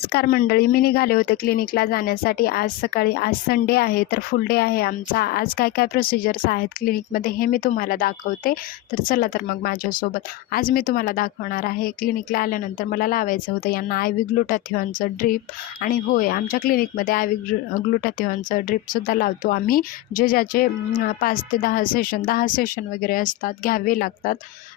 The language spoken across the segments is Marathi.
नमस्कार मंडळी, मी निघाले होते क्लिनिकला जाण्यासाठी. आज सकाळी, आज संडे आहे तर फुल डे आहे आमचा. आज काय काय प्रोसिजर्स आहेत क्लिनिकमध्ये हे मी तुम्हाला दाखवते. तर चला तर मग माझ्यासोबत. आज मी तुम्हाला दाखवणार आहे क्लिनिकला आल्यानंतर मला लावायचं होतं यांना आय व्ही ग्लुटाथिओनचं ड्रीप. आणि होय, आमच्या क्लिनिकमध्ये आय व्ही ग्लुटाथिओनचं ड्रीपसुद्धा लावतो आम्ही. ज्याचे 5 ते 10 सेशन वगैरे असतात, घ्यावे लागतात.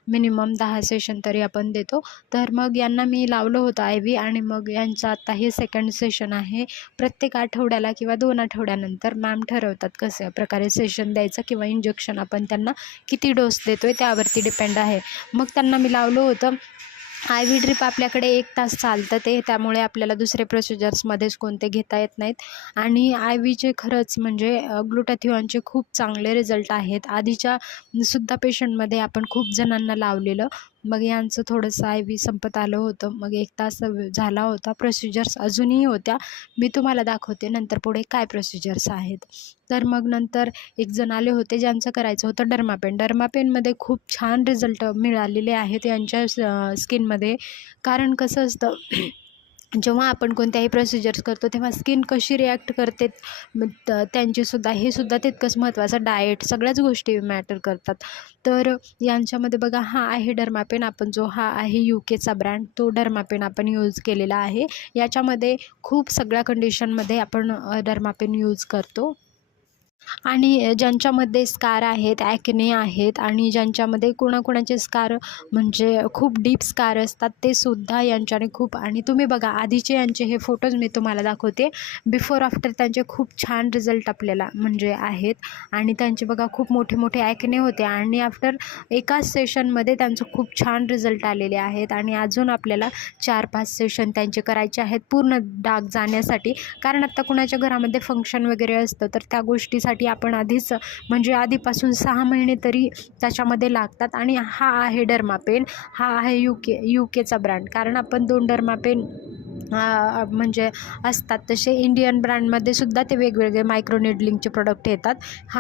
मिनिमम 10 सेशन तरी आपण देतो. तर मग यांना मी लावलं होतं आय व्ही. आणि मग यांचं आता हे सेकंड सेशन आहे. प्रत्येक आठवड्याला किंवा 2 आठवड्यानंतर मॅम ठरवतात कशा प्रकारे सेशन द्यायचं किंवा इंजेक्शन आपण त्यांना किती डोस देतो आहे त्यावरती डिपेंड आहे. मग त्यांना मी लावलं होतं. आय व्ही ड्रिप आपल्याकडे 1 तास चालतं ते, त्यामुळे आपल्याला दुसरे प्रोसिजर्समध्येच कोणते घेता येत नाहीत. आणि आय व्हीचे खरंच म्हणजे ग्लुटाथिओनचे खूप चांगले रिझल्ट आहेत. आधीच्या सुद्धा पेशंटमध्ये आपण खूप जणांना लावलेलं. मग यांचं थोडंसं आय व्ही संपत आलं होतं. मग 1 तास झाला होता. प्रोसिजर्स अजूनही होत्या, मी तुम्हाला दाखवते नंतर पुढे काय प्रोसिजर्स आहेत. तर मग नंतर एक जण आले होते ज्यांचं करायचं होतं डर्मापेन. डर्मापेनमध्ये खूप छान रिझल्ट मिळालेले आहेत यांच्या स्किनमध्ये. कारण कसं असतं जेव्हा आपण कोणत्याही प्रोसिजर्स करतो तेव्हा स्किन कशी रिॲक्ट करते त्यांचीसुद्धा, हे सुद्धा तितकंच महत्त्वाचं. डाएट, सगळ्याच गोष्टी मॅटर करतात. तर यांच्यामध्ये बघा, हा आहे डर्मापेन. आपण जो हा आहे UKचा ब्रँड, तो डर्मापेन आपण यूज केलेला आहे. याच्यामध्ये खूप सगळ्या कंडिशनमध्ये आपण डर्मापेन यूज करतो. आणि ज्यांच्यामध्ये स्कार आहेत, ॲक्ने आहेत आणि ज्यांच्यामध्ये कोणाकोणाचे स्कार म्हणजे खूप डीप स्कार असतात, ते सुद्धा यांच्याने खूप. आणि तुम्ही बघा, आधीचे यांचे हे फोटोज मी तुम्हाला दाखवते. बिफोर आफ्टर त्यांचे खूप छान रिझल्ट आपल्याला म्हणजे आहेत. आणि त्यांचे बघा खूप मोठे मोठे ॲक्ने होते आणि आफ्टर एकाच सेशनमध्ये त्यांचं खूप छान रिझल्ट आलेले आहेत. आणि अजून आपल्याला 4-5 सेशन त्यांचे करायचे आहेत पूर्ण डाग जाण्यासाठी. कारण आत्ता कुणाच्या घरामध्ये फंक्शन वगैरे असतं तर त्या गोष्टीसाठी आपण आधीच म्हणजे आधीपासून 6 महिने तरी त्याच्यामध्ये लागतात. आणि हा आहे डर्मापेन. हा आहे UKचा ब्रँड. कारण आपण 2 डर्मापेन म्हणजे असतात तसे इंडियन ब्रँडमध्ये सुद्धा ते वेगवेगळे मायक्रो निडलिंगचे प्रोडक्ट येतात.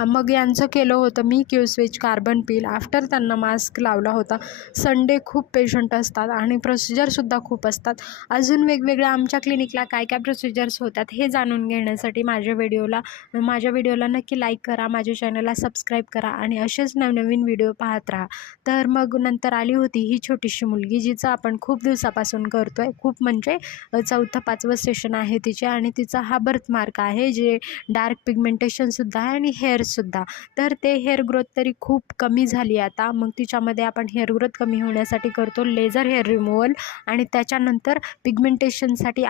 मग यांचं केलं होतं मी Q-स्विच कार्बन पील. आफ्टर त्यांना मास्क लावला होता. संडे खूप पेशंट असतात आणि प्रोसिजरसुद्धा खूप असतात. अजून वेगवेगळ्या आमच्या क्लिनिकला काय काय प्रोसिजर्स होतात हे जाणून घेण्यासाठी माझ्या व्हिडिओला नक्की लाईक करा, माझ्या चॅनलला सबस्क्राईब करा आणि असेच नवनवीन व्हिडिओ पाहत राहा. तर मग नंतर आली होती ही छोटीशी मुलगी, जिचं आपण खूप दिवसापासून करतो आहे. खूप म्हणजे 4-5वं सेशन आहे तिचे. आणि तिचा हा बर्थमार्क आहे, जे डार्क पिगमेंटेशनसुद्धा आहे आणि हेअरसुद्धा. तर ते हेअर ग्रोथ तरी खूप कमी झाली आता. मग तिच्यामध्ये आपण हेअर ग्रोथ कमी होण्यासाठी करतो लेझर हेअर रिमूव्हल. आणि त्याच्यानंतर पिगमेंटेशनसाठी